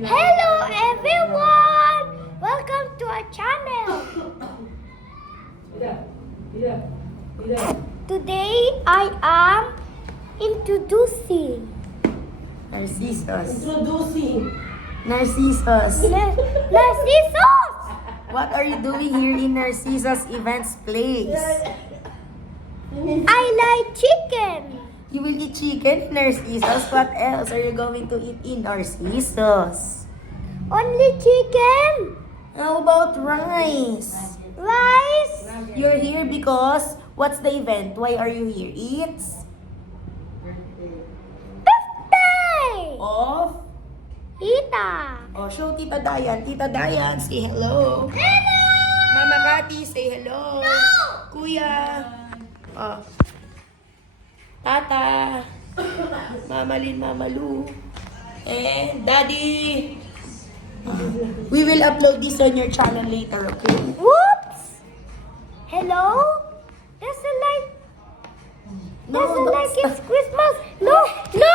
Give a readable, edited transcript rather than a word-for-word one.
Hello everyone! Welcome to our channel. Today I am introducing Narcissus. Introducing. Narcissus. Narcissus! What are you doing here in Narcissus Events Place? I like chicken. You will eat chicken in Narcissus? What else are you going to eat in Narcissus? Only chicken. How about rice? Rice. You're here because what's the event? Why are you here? It's Birthday. of Ita. oh, show Tita Dayan. Tita Dayan, say hello. Hello. Mama Kati, say hello. No. Kuya. Oh. Tata. Mama Lin, Mama Lu. And Daddy. We will upload this on your channel later, okay? Whoops. Hello. There's a light. No, There's a don't light in stop. screen.